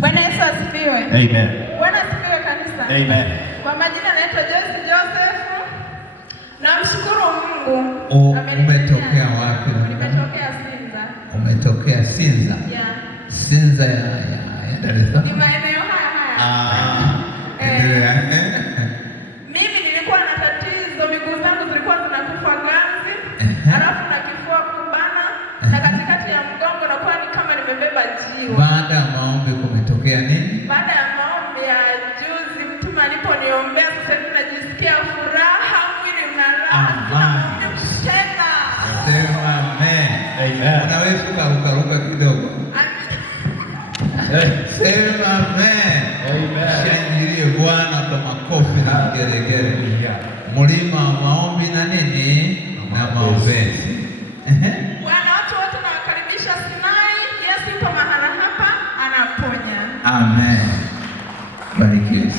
Bwana Yesu asifiwe. Amen. Bwana asifiwe kanisa. Amen. Kwa majina naitwa Joyce Joseph. Namshukuru Mungu. Umetokea wapi? Nimetokea Sinza. Umetokea Sinza? Yeah. Sinza ya Dar es Salaam. Ni maeneo haya. Mimi nilikuwa na tatizo, miguu zangu zilikuwa zinakufa ganzi, alafu na kifua kubana, na katikati ya mgongo nakuwa ni kama nimebeba jiwe. Baada ya maombi kumetokea nini? Baada ya maombi ya juzi mtume aliponiombea, sasa hivi najisikia furaha, mwili unalala. Sema amen. Amen. Unaweza ukaruka kidogo. Sema amen. Amen. Shangilie Bwana kwa makofi na vigelegele. Mlima wa maombi na nini? Na maombezi. Bwana, watu wote nawakaribisha Sinai. Yesu yupo mahala hapa, anaponya. Amen. Barikiwe.